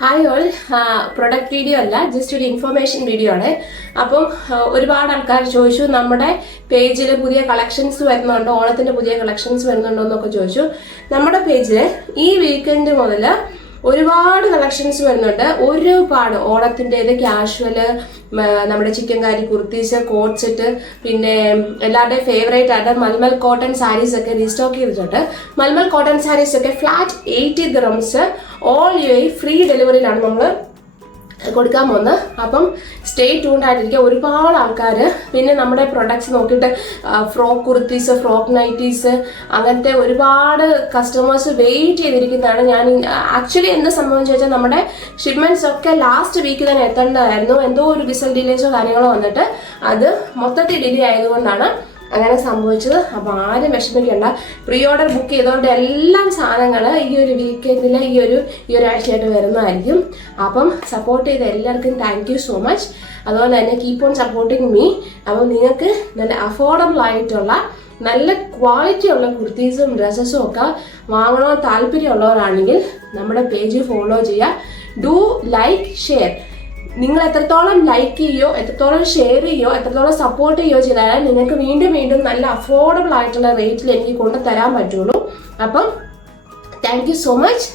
Hi all, product video അല്ല, just ഒരു information video ആണ്. അപ്പം ഒരുപാട് ആൾക്കാർ ചോദിച്ചു നമ്മുടെ പേജിൽ പുതിയ കളക്ഷൻസ് വരുന്നുണ്ടോ, ഓണത്തിന്റെ പുതിയ കളക്ഷൻസ് വരുന്നുണ്ടോ എന്നൊക്കെ ചോദിച്ചു. നമ്മുടെ പേജിൽ ഈ വീക്കെൻഡ് മുതൽ ഒരുപാട് കളക്ഷൻസ് വരുന്നുണ്ട്. ഒരുപാട് ഓണത്തിൻ്റെത് കാഷ്വല്, നമ്മുടെ chikankari kurtis, coat set, പിന്നെ എല്ലാവരുടെയും ഫേവറേറ്റ് ആയിട്ട് മൽമൽ കോട്ടൺ സാരീസ് ഒക്കെ റീസ്റ്റോക്ക് ചെയ്തിട്ടുണ്ട്. മൽമൽ കോട്ടൺ സാരീസ് ഒക്കെ flat 80 dirhams all UAE free ഡെലിവറിയിലാണ് നമ്മൾ കൊടുക്കാൻ പോകുന്നത്. അപ്പം സ്റ്റേ ട്യൂൺഡ് ആയിട്ടിരിക്കുക. ഒരുപാട് ആൾക്കാർ പിന്നെ നമ്മുടെ പ്രൊഡക്ട്സ് നോക്കിയിട്ട് ഫ്രോക്ക് കുർത്തീസ്, ഫ്രോക്ക് നൈറ്റീസ്, അങ്ങനത്തെ ഒരുപാട് കസ്റ്റമേഴ്സ് വെയിറ്റ് ചെയ്തിരിക്കുന്നതാണ്. ഞാൻ ആക്ച്വലി എന്താ സംഭവം ചോദിച്ചാൽ നമ്മുടെ ഷിപ്മെന്റ്സ് ഒക്കെ ലാസ്റ്റ് വീക്ക് തന്നെ എത്തേണ്ടതായിരുന്നു. എന്തോ ഒരു വിസൽ ഡിലേസോ കാര്യങ്ങളോ വന്നിട്ട് അത് മൊത്തത്തിൽ ഡിലേ ആയതുകൊണ്ടാണ് അങ്ങനെ സംഭവിച്ചത്. അപ്പോൾ ആരും വിഷമിക്കേണ്ട. പ്രീ ഓർഡർ ബുക്ക് ചെയ്തവരുടെ എല്ലാ സാധനങ്ങൾ ഈ ഒരു വീക്കെൻഡിൽ ഈ ഒരാഴ്ചയായിട്ട് വരുന്നതായിരിക്കും. അപ്പം സപ്പോർട്ട് ചെയ്ത എല്ലാവർക്കും താങ്ക് യു സോ മച്ച്. അതുപോലെ തന്നെ കീപ്പ് ഓൺ സപ്പോർട്ടിങ് മീ. അപ്പം നിങ്ങൾക്ക് നല്ല അഫോർഡബിൾ ആയിട്ടുള്ള നല്ല ക്വാളിറ്റി ഉള്ള കുർത്തീസും ഡ്രസ്സസും ഒക്കെ വാങ്ങണോ താല്പര്യമുള്ളവരാണെങ്കിൽ നമ്മുടെ പേജ് ഫോളോ ചെയ്യുക. Do like, share. നിങ്ങൾ എത്രത്തോളം ലൈക്ക് ചെയ്യോ, എത്രത്തോളം ഷെയർ ചെയ്യോ, എത്രത്തോളം സപ്പോർട്ട് ചെയ്യോ ചെയ്താൽ നിങ്ങൾക്ക് വീണ്ടും വീണ്ടും നല്ല അഫോർഡബിൾ ആയിട്ടുള്ള റേറ്റിൽ എനിക്ക് കൊണ്ടുതരാൻ പറ്റുള്ളൂ. അപ്പം താങ്ക് യു സോ മച്ച്.